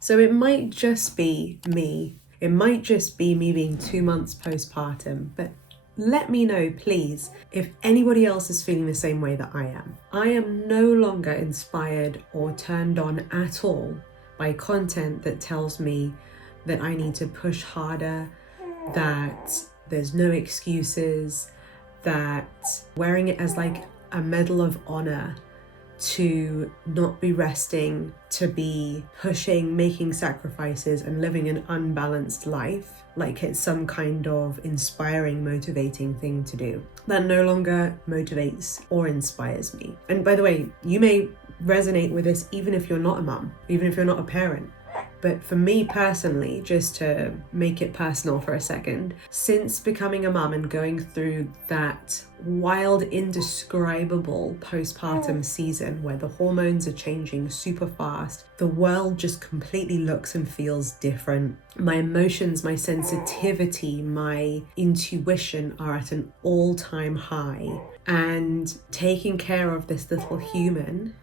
So it might just be me. It might just be me being 2 months postpartum, but let me know, please, if anybody else is feeling the same way that I am. I am no longer inspired or turned on at all by content that tells me that I need to push harder, that there's no excuses, that wearing it as like a medal of honor to not be resting, to be pushing, making sacrifices, and living an unbalanced life, like it's some kind of inspiring, motivating thing to do. That no longer motivates or inspires me. And by the way, you may resonate with this even if you're not a mum, even if you're not a parent. But for me personally, just to make it personal for a second, since becoming a mum and going through that wild, indescribable postpartum season where the hormones are changing super fast, the world just completely looks and feels different. My emotions, my sensitivity, my intuition are at an all-time high. And taking care of this little human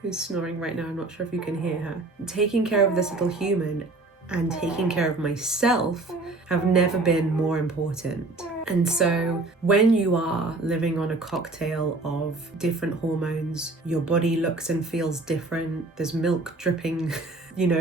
who's snoring right now, I'm not sure if you can hear her. Taking care of this little human and taking care of myself have never been more important. And so when you are living on a cocktail of different hormones, your body looks and feels different, there's milk dripping,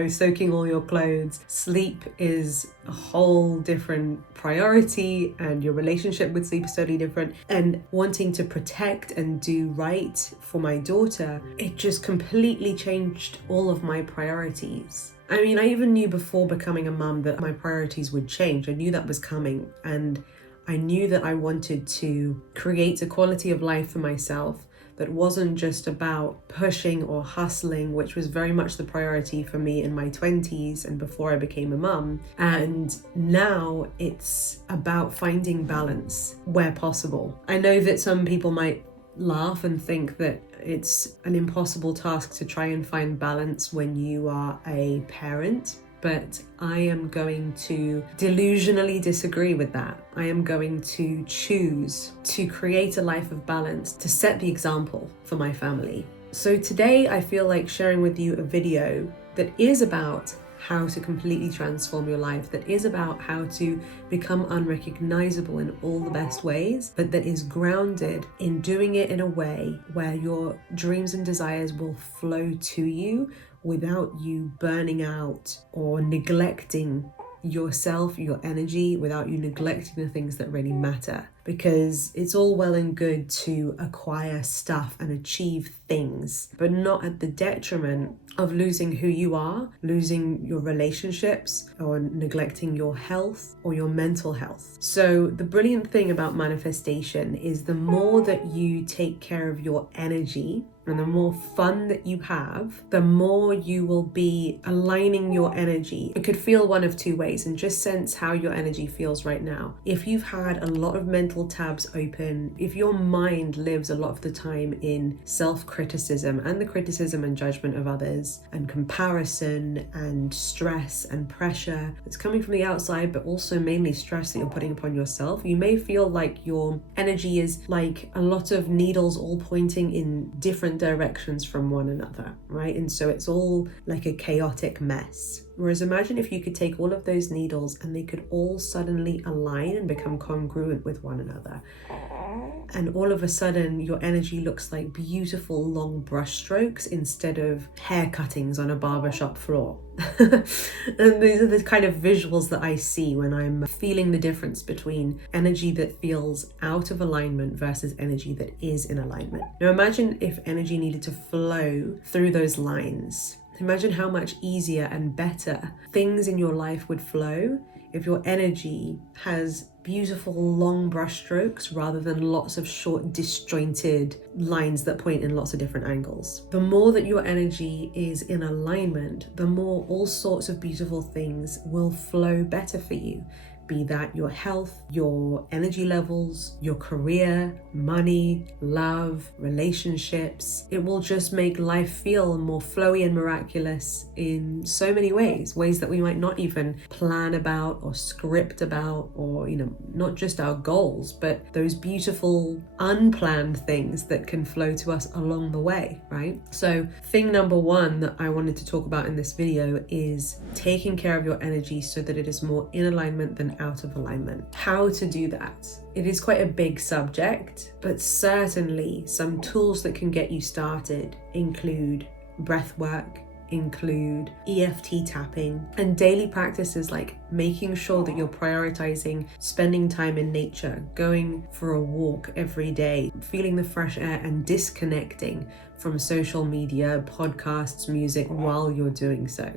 soaking all your clothes, sleep is a whole different priority, and your relationship with sleep is totally different, and wanting to protect and do right for my daughter, it just completely changed all of my priorities. I mean, I even knew before becoming a mum that my priorities would change. I knew that was coming, and I knew that I wanted to create a quality of life for myself that wasn't just about pushing or hustling, which was very much the priority for me in my 20s and before I became a mum. And now it's about finding balance where possible. I know that some people might laugh and think that it's an impossible task to try and find balance when you are a parent, but I am going to delusionally disagree with that. I am going to choose to create a life of balance, to set the example for my family. So today I feel like sharing with you a video that is about how to completely transform your life, that is about how to become unrecognizable in all the best ways, but that is grounded in doing it in a way where your dreams and desires will flow to you without you burning out or neglecting yourself, your energy, without you neglecting the things that really matter. Because it's all well and good to acquire stuff and achieve things, but not at the detriment of losing who you are, losing your relationships, or neglecting your health or your mental health. So the brilliant thing about manifestation is the more that you take care of your energy and the more fun that you have, the more you will be aligning your energy. It could feel one of two ways, and just sense how your energy feels right now. If you've had a lot of mental tabs open, if your mind lives a lot of the time in self-criticism and the criticism and judgment of others, and comparison and stress and pressure that's coming from the outside, but also mainly stress that you're putting upon yourself, you may feel like your energy is like a lot of needles all pointing in different directions from one another, right? And so it's all like a chaotic mess. Whereas imagine if you could take all of those needles and they could all suddenly align and become congruent with one another. And all of a sudden your energy looks like beautiful long brush strokes instead of hair cuttings on a barbershop floor. And these are the kind of visuals that I see when I'm feeling the difference between energy that feels out of alignment versus energy that is in alignment. Now imagine if energy needed to flow through those lines. Imagine how much easier and better things in your life would flow if your energy has beautiful long brush strokes rather than lots of short disjointed lines that point in lots of different angles. The more that your energy is in alignment, the more all sorts of beautiful things will flow better for you. be that your health, your energy levels, your career, money, love, relationships. It will just make life feel more flowy and miraculous in so many ways that we might not even plan about or script about, or, not just our goals, but those beautiful unplanned things that can flow to us along the way, right? So thing number one that I wanted to talk about in this video is taking care of your energy so that it is more in alignment than out of alignment. How to do that? It is quite a big subject, but certainly some tools that can get you started include breath work, include EFT tapping, and daily practices like making sure that you're prioritizing spending time in nature, going for a walk every day, feeling the fresh air, and disconnecting from social media, podcasts, music while you're doing so.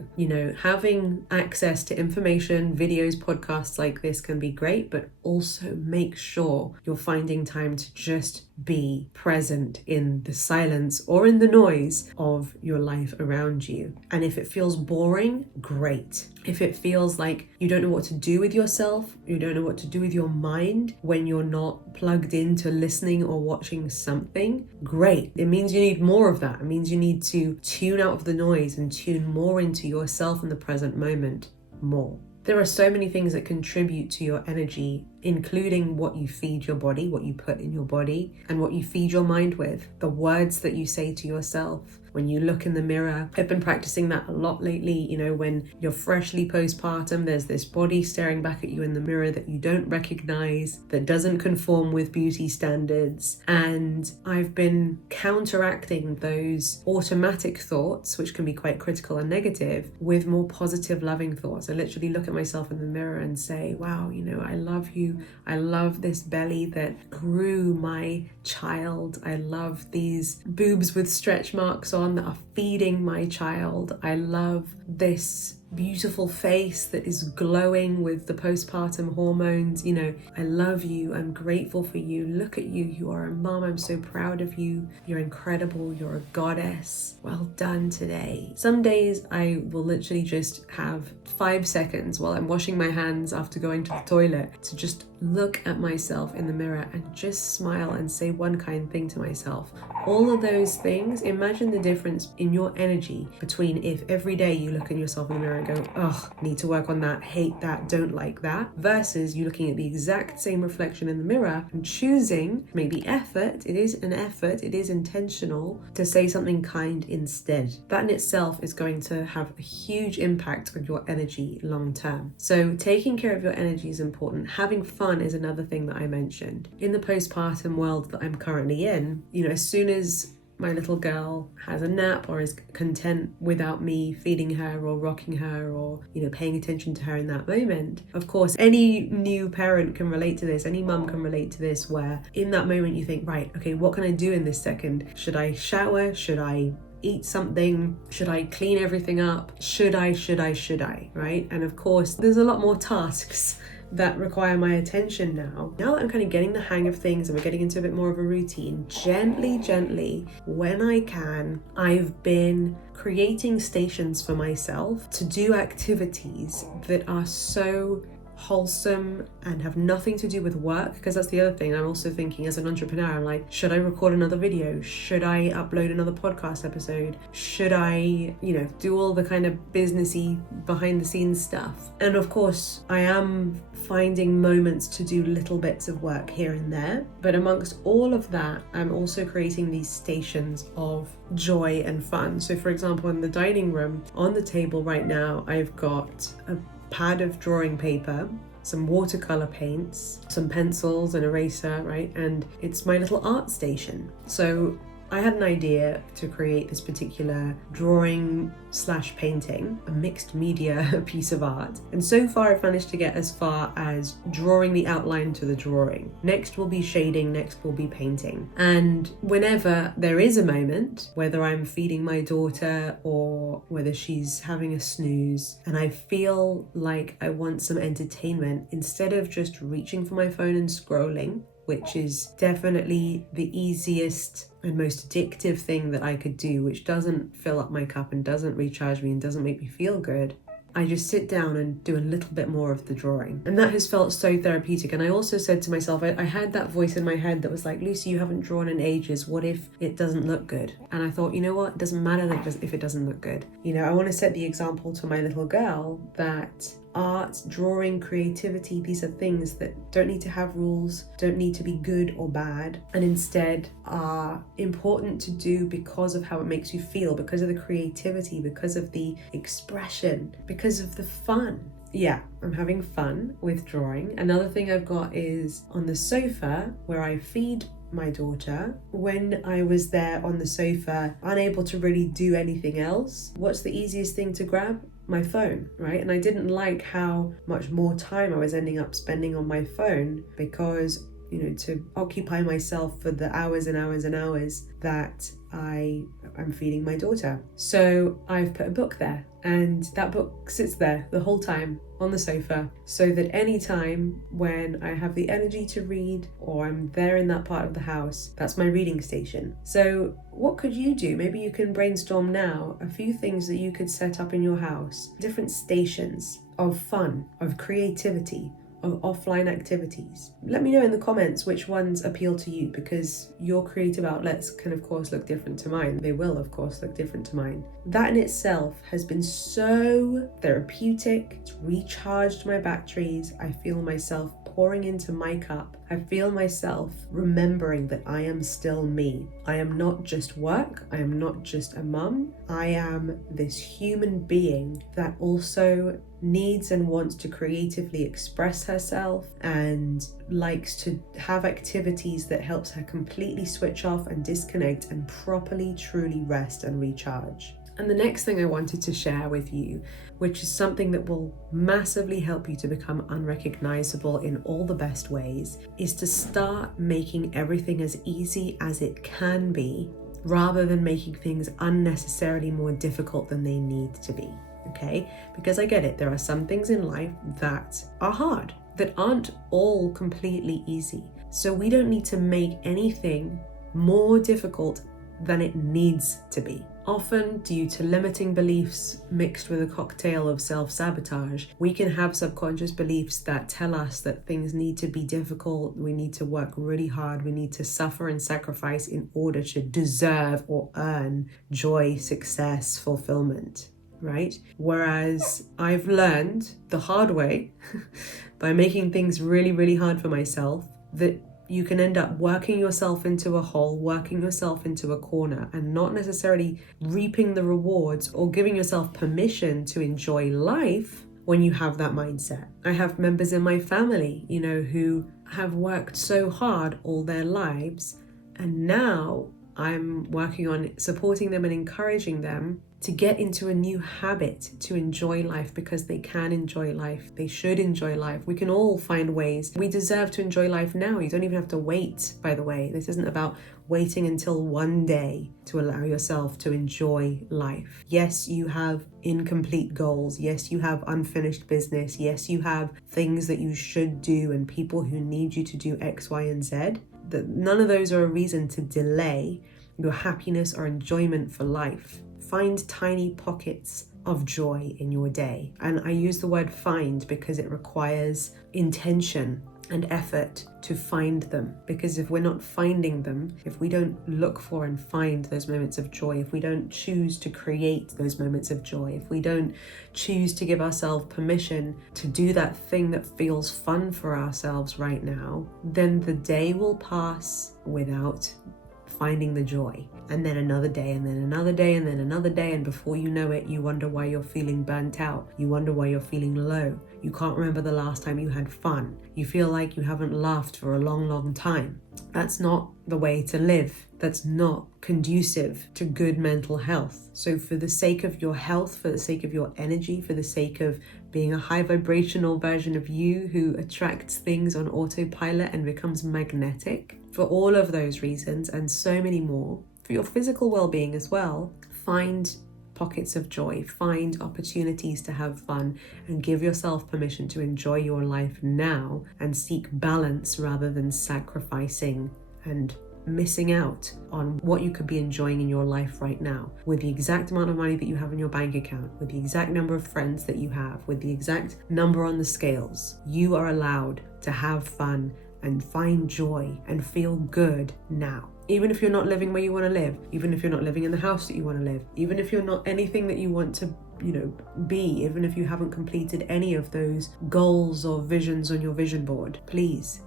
Having access to information, videos, podcasts like this can be great, but also make sure you're finding time to just be present in the silence or in the noise of your life around you. And if it feels boring, great. If it feels like you don't know what to do with yourself, you don't know what to do with your mind when you're not plugged into listening or watching something, great. It means you need more of that. It means you need to tune out of the noise and tune more into yourself in the present moment more. There are so many things that contribute to your energy, including what you feed your body, what you put in your body, and what you feed your mind with, the words that you say to yourself. When you look in the mirror, I've been practicing that a lot lately. When you're freshly postpartum, there's this body staring back at you in the mirror that you don't recognize, that doesn't conform with beauty standards. And I've been counteracting those automatic thoughts, which can be quite critical and negative, with more positive, loving thoughts. I literally look at myself in the mirror and say, wow, I love you. I love this belly that grew my child. I love these boobs with stretch marks on that are feeding my child. I love this beautiful face that is glowing with the postpartum hormones. I love you. I'm grateful for you. Look at you. You are a mom. I'm so proud of you. You're incredible. You're a goddess. Well done today. Some days I will literally just have 5 seconds while I'm washing my hands after going to the toilet to just look at myself in the mirror and just smile and say one kind thing to myself. All of those things, imagine the difference in your energy between if every day you look at yourself in the mirror and go, oh, need to work on that, hate that, don't like that, versus you looking at the exact same reflection in the mirror and choosing to make the effort, it is an effort, it is intentional, to say something kind instead. That in itself is going to have a huge impact on your energy long term. So taking care of your energy is important. Having fun is another thing that I mentioned. In the postpartum world that I'm currently in, as soon as my little girl has a nap or is content without me feeding her or rocking her or, paying attention to her in that moment. Of course, any new parent can relate to this. Any mum can relate to this, where in that moment you think, right, okay, what can I do in this second? Should I shower? Should I eat something? Should I clean everything up? Should I, right? And of course, there's a lot more tasks that require my attention now. Now that I'm kind of getting the hang of things and we're getting into a bit more of a routine, gently, when I can, I've been creating stations for myself to do activities that are so wholesome and have nothing to do with work, because that's the other thing. I'm also thinking as an entrepreneur, I'm like, should I record another video? Should I upload another podcast episode? Should I, do all the kind of businessy behind the scenes stuff? And of course, I am finding moments to do little bits of work here and there. But amongst all of that, I'm also creating these stations of joy and fun. So for example, in the dining room, on the table right now, I've got a pad of drawing paper, some watercolor paints, some pencils, an eraser, right? And it's my little art station. So I had an idea to create this particular drawing/painting, a mixed media piece of art. And so far I've managed to get as far as drawing the outline to the drawing. Next will be shading, next will be painting. And whenever there is a moment, whether I'm feeding my daughter or whether she's having a snooze, and I feel like I want some entertainment, instead of just reaching for my phone and scrolling, which is definitely the easiest and most addictive thing that I could do, which doesn't fill up my cup and doesn't recharge me and doesn't make me feel good, I just sit down and do a little bit more of the drawing. And that has felt so therapeutic. And I also said to myself, I had that voice in my head that was like, Lucy, you haven't drawn in ages. What if it doesn't look good? And I thought, you know what? It doesn't matter if it doesn't look good. You know, I want to set the example to my little girl that art, drawing, creativity, these are things that don't need to have rules, don't need to be good or bad, and instead are important to do because of how it makes you feel, because of the creativity, because of the expression, because of the fun. Yeah, I'm having fun with drawing. Another thing I've got is on the sofa where I feed my daughter. When I was there on the sofa, unable to really do anything else, what's the easiest thing to grab? My phone, right? And I didn't like how much more time I was ending up spending on my phone because, you know, to occupy myself for the hours and hours and hours that I'm feeding my daughter. So I've put a book there, and that book sits there the whole time on the sofa, so that any time when I have the energy to read or I'm there in that part of the house, that's my reading station. So what could you do? Maybe you can brainstorm now a few things that you could set up in your house, different stations of fun, of creativity, of offline activities. Let me know in the comments which ones appeal to you, because your creative outlets can of course look different to mine. They will of course look different to mine. That in itself has been so therapeutic. It's recharged my batteries. I feel myself pouring into my cup. I feel myself remembering that I am still me. I am not just work. I am not just a mum. I am this human being that also needs and wants to creatively express herself and likes to have activities that helps her completely switch off and disconnect and properly, truly rest and recharge. And the next thing I wanted to share with you, which is something that will massively help you to become unrecognizable in all the best ways, is to start making everything as easy as it can be, rather than making things unnecessarily more difficult than they need to be. Okay? Because I get it, there are some things in life that are hard, that aren't all completely easy. So we don't need to make anything more difficult than it needs to be. Often, due to limiting beliefs mixed with a cocktail of self-sabotage, we can have subconscious beliefs that tell us that things need to be difficult, we need to work really hard, we need to suffer and sacrifice in order to deserve or earn joy, success, fulfillment, right? Whereas I've learned the hard way by making things really, really hard for myself, that you can end up working yourself into a hole, working yourself into a corner, and not necessarily reaping the rewards or giving yourself permission to enjoy life when you have that mindset. I have members in my family, you know, who have worked so hard all their lives, and now I'm working on supporting them and encouraging them to get into a new habit to enjoy life, because they can enjoy life. They should enjoy life. We can all find ways. We deserve to enjoy life now. You don't even have to wait, by the way. This isn't about waiting until one day to allow yourself to enjoy life. Yes, you have incomplete goals. Yes, you have unfinished business. Yes, you have things that you should do and people who need you to do X, Y, and Z. That none of those are a reason to delay your happiness or enjoyment for life. Find tiny pockets of joy in your day. And I use the word find because it requires intention and effort to find them. Because if we're not finding them, if we don't look for and find those moments of joy, if we don't choose to create those moments of joy, if we don't choose to give ourselves permission to do that thing that feels fun for ourselves right now, then the day will pass without finding the joy. And then another day, and then another day, and then another day, and before you know it, you wonder why you're feeling burnt out. You wonder why you're feeling low. You can't remember the last time you had fun. You feel like you haven't laughed for a long, long time. That's not the way to live. That's not conducive to good mental health. So for the sake of your health, for the sake of your energy, for the sake of being a high vibrational version of you who attracts things on autopilot and becomes magnetic, for all of those reasons and so many more, for your physical well-being as well, find pockets of joy, find opportunities to have fun, and give yourself permission to enjoy your life now and seek balance rather than sacrificing and missing out on what you could be enjoying in your life right now, with the exact amount of money that you have in your bank account, with the exact number of friends that you have, with the exact number on the scales. You are allowed to have fun and find joy and feel good now. Even if you're not living where you want to live, even if you're not living in the house that you want to live, even if you're not anything that you want to be, even if you haven't completed any of those goals or visions on your vision board, please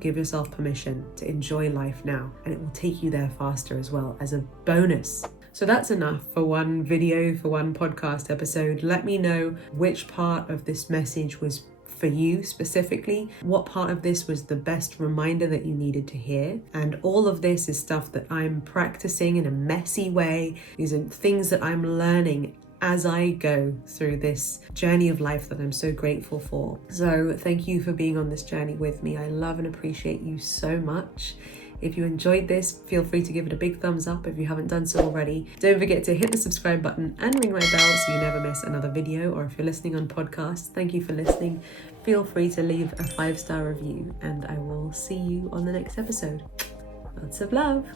give yourself permission to enjoy life now, and it will take you there faster as well as a bonus. So that's enough for one video, for one podcast episode. Let me know which part of this message was for you specifically. What part of this was the best reminder that you needed to hear? And all of this is stuff that I'm practicing in a messy way. These are things that I'm learning as I go through this journey of life that I'm so grateful for. So thank you for being on this journey with me. I love and appreciate you so much. If you enjoyed this, feel free to give it a big thumbs up if you haven't done so already. Don't forget to hit the subscribe button and ring my bell so you never miss another video. Or if you're listening on podcast, thank you for listening. Feel free to leave a 5-star review, and I will see you on the next episode. Lots of love.